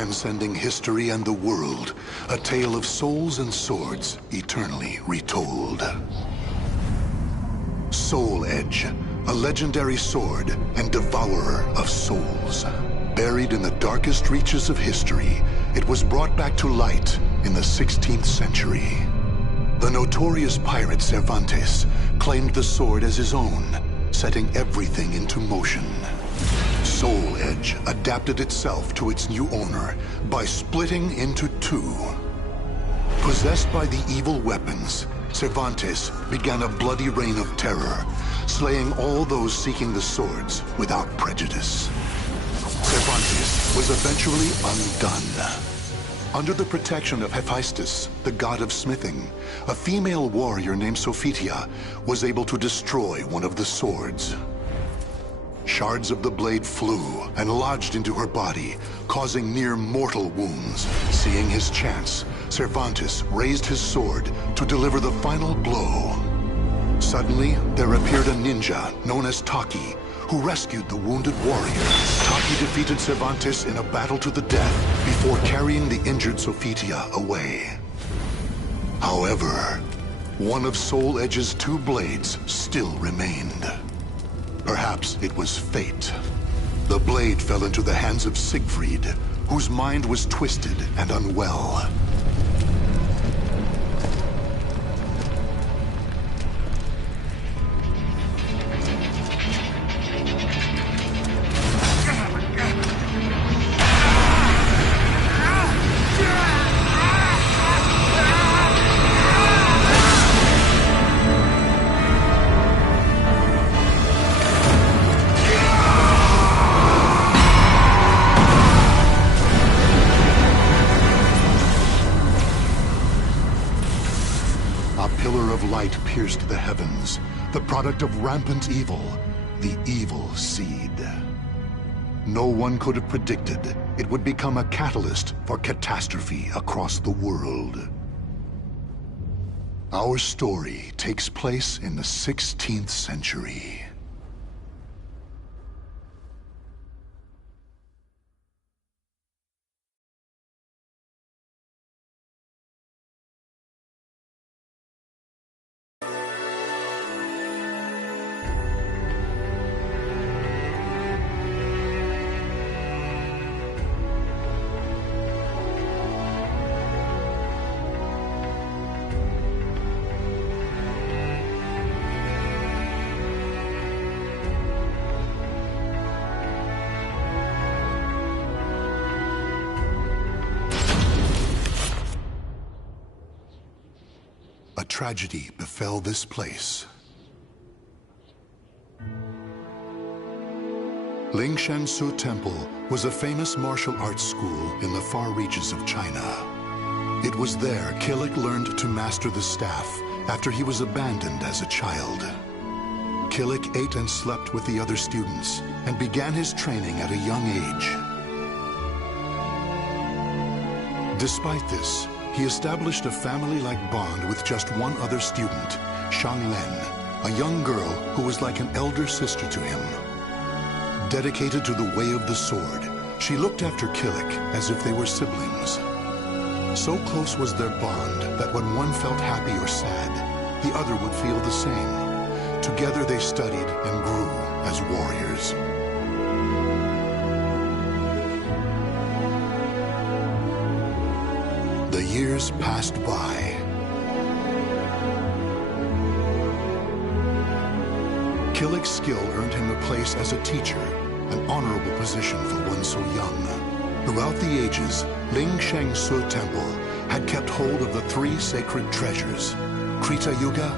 transcending history and the world, a tale of souls and swords eternally retold. Soul Edge, a legendary sword and devourer of souls. Buried in the darkest reaches of history, it was brought back to light in the 16th century. The notorious pirate Cervantes claimed the sword as his own, setting everything into motion. Soul Edge adapted itself to its new owner by splitting into two. Possessed by the evil weapons, Cervantes began a bloody reign of terror, slaying all those seeking the swords without prejudice. Cervantes was eventually undone. Under the protection of Hephaestus, the god of smithing, a female warrior named Sophitia was able to destroy one of the swords. Shards of the blade flew and lodged into her body, causing near mortal wounds. Seeing his chance, Cervantes raised his sword to deliver the final blow. Suddenly, there appeared a ninja known as Taki, who rescued the wounded warrior. Taki defeated Cervantes in a battle to the death before carrying the injured Sophitia away. However, one of Soul Edge's two blades still remained. Perhaps it was fate. The blade fell into the hands of Siegfried, whose mind was twisted and unwell. Light pierced the heavens, the product of rampant evil, the evil seed. No one could have predicted it would become a catalyst for catastrophe across the world. Our story takes place in the 16th century. A tragedy befell this place. Lingshansu Temple was a famous martial arts school in the far reaches of China. It was there Killick learned to master the staff after he was abandoned as a child. Killick ate and slept with the other students and began his training at a young age. Despite this, he established a family-like bond with just one other student, Shang Len, a young girl who was like an elder sister to him. Dedicated to the way of the sword, she looked after Killick as if they were siblings. So close was their bond that when one felt happy or sad, the other would feel the same. Together they studied and grew as warriors. The years passed by. Killick's skill earned him a place as a teacher, an honorable position for one so young. Throughout the ages, Lingshansu Temple had kept hold of the three sacred treasures, Krita Yuga,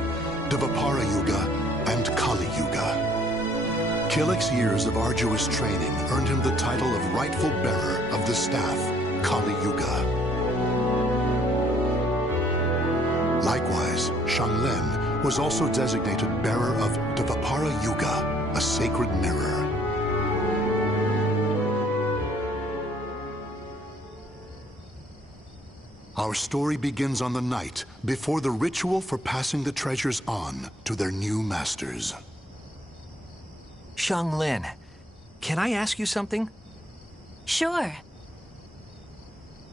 Dvapara Yuga, and Kali Yuga. Killick's years of arduous training earned him the title of rightful bearer of the staff, Kali Yuga. Likewise, Shang Len was also designated bearer of Dvapara Yuga, a sacred mirror. Our story begins on the night before the ritual for passing the treasures on to their new masters. Shang Len, can I ask you something? Sure.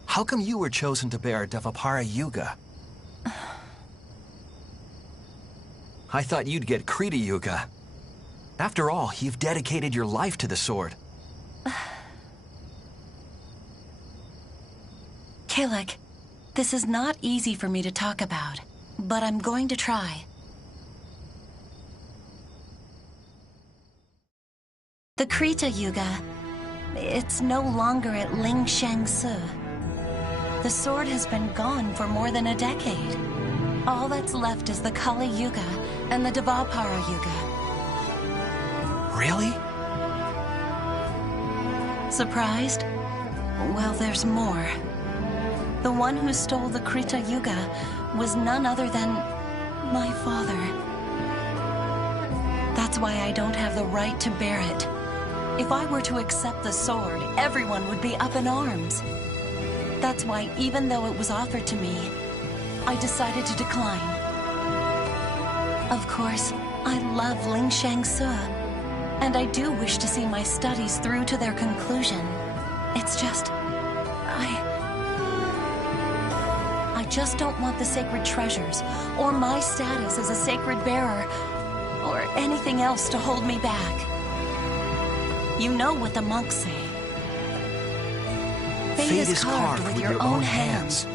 How come you were chosen to bear Devapara Yuga? I thought you'd get Krita Yuga. After all, you've dedicated your life to the sword. Kilik, this is not easy for me to talk about, but I'm going to try. The Krita Yuga, it's no longer at Ling Shang-su. The sword has been gone for more than a decade. All that's left is the Kali Yuga and the Devapara Yuga. Really? Surprised? Well, there's more. The one who stole the Krita Yuga was none other than my father. That's why I don't have the right to bear it. If I were to accept the sword, everyone would be up in arms. That's why, even though it was offered to me, I decided to decline. Of course, I love Ling Shang-su, and I do wish to see my studies through to their conclusion. It's just... I just don't want the sacred treasures, or my status as a sacred bearer, or anything else to hold me back. You know what the monks say. Fate is carved with your own hands.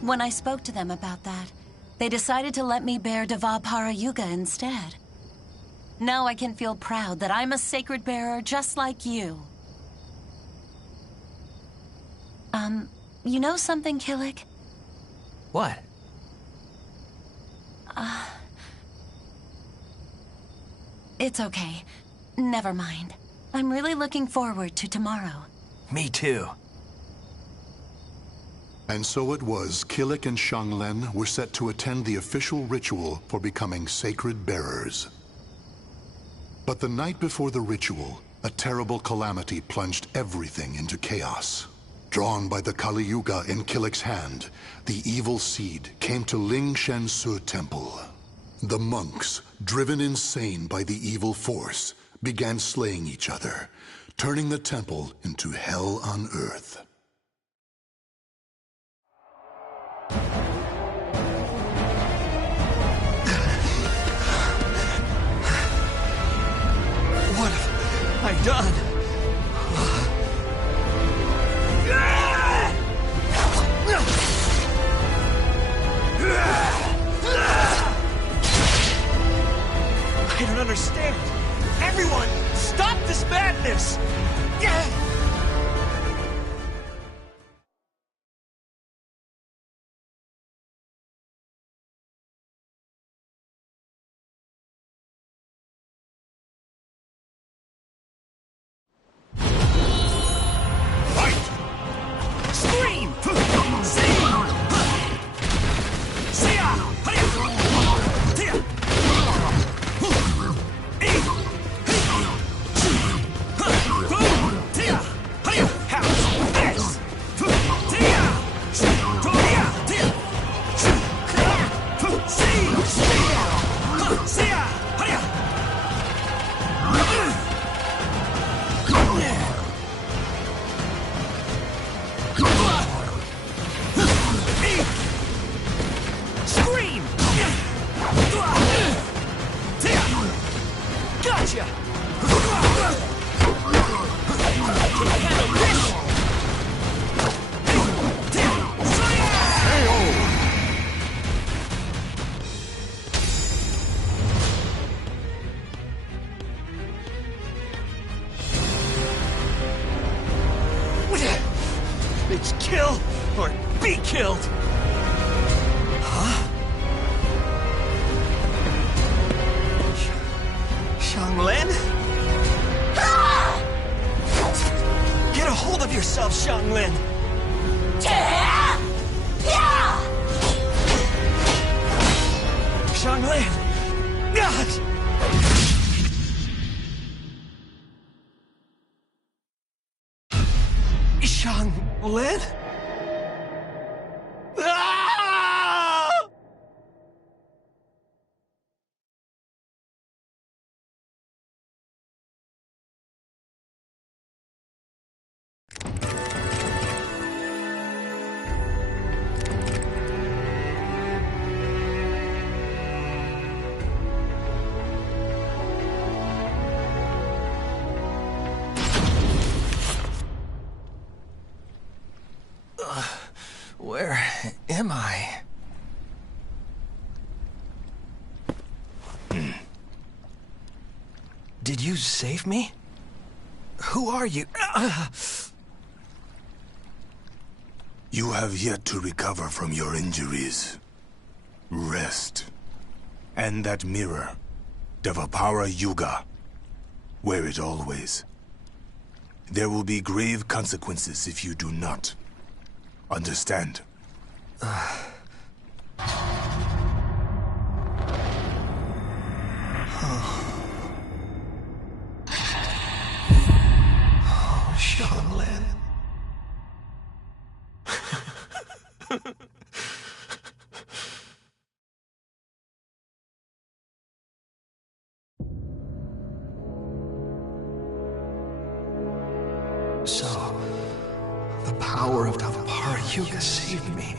When I spoke to them about that, they decided to let me bear Devapara Yuga instead. Now I can feel proud that I'm a sacred bearer just like you. You know something, Kilik? What? It's okay. Never mind. I'm really looking forward to tomorrow. Me too. And so it was, Kilik and Xianglen were set to attend the official ritual for becoming sacred bearers. But the night before the ritual, a terrible calamity plunged everything into chaos. Drawn by the Kali Yuga in Kilik's hand, the evil seed came to Ling Shang-su Temple. The monks, driven insane by the evil force, began slaying each other, turning the temple into hell on earth. What have I done? I don't understand. Everyone, stop this madness! It's kill or be killed! Huh? Xianglen? Get a hold of yourself, Xianglen! Xianglen! Xianglen? Ah! am I? Did you save me? Who are you? You have yet to recover from your injuries. Rest. And that mirror, Devapara Yuga. Wear it always. There will be grave consequences if you do not. Understand? Xianglin. So, the power of Devapara Yuga saved me.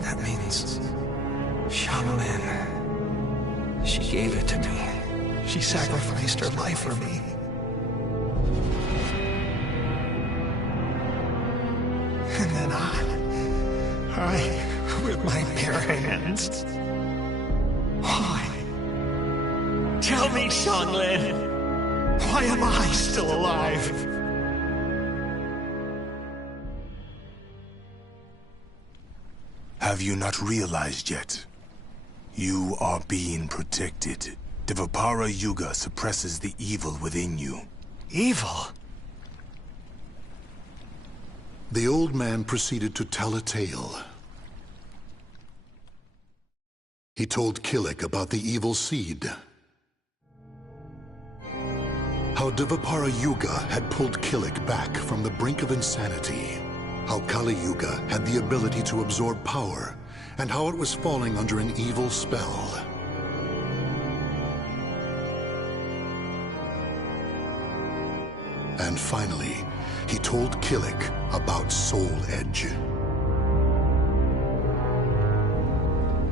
That means Xianglin. She gave it to me. She sacrificed her life for me. And then I, with my bare hands. Why? Tell me, Xianglin. Why am I still alive? Have you not realized yet? You are being protected. Devapara Yuga suppresses the evil within you. Evil? The old man proceeded to tell a tale. He told Kilik about the evil seed. How Devapara Yuga had pulled Kilik back from the brink of insanity. How Kali Yuga had the ability to absorb power, and how it was falling under an evil spell. And finally, he told Kilik about Soul Edge.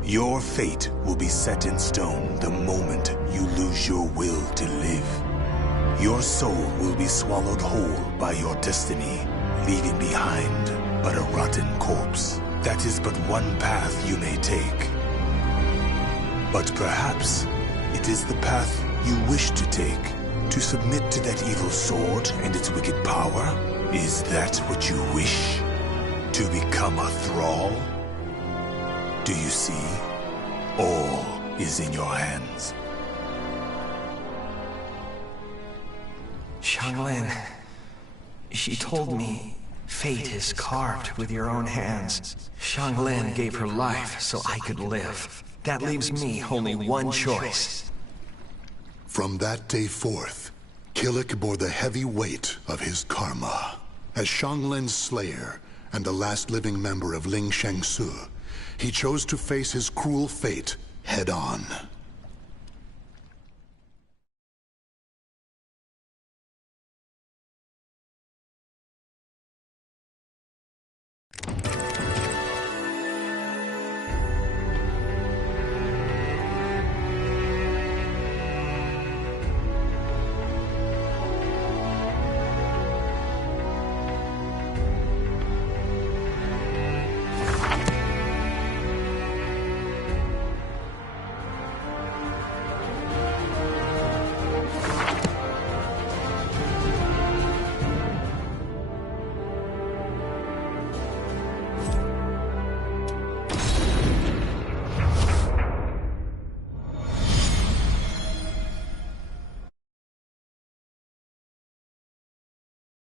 Your fate will be set in stone the moment you lose your will to live. Your soul will be swallowed whole by your destiny, leaving behind but a rotten corpse. That is but one path you may take. But perhaps it is the path you wish to take, to submit to that evil sword and its wicked power. Is that what you wish? To become a thrall? Do you see? All is in your hands. Xianglin, she told me fate is carved with your own hands. Xianglin gave her life so I could live. That leaves me only one choice. From that day forth, Kilik bore the heavy weight of his karma. As Xianglin's slayer and the last living member of Ling Shengsu, he chose to face his cruel fate head-on.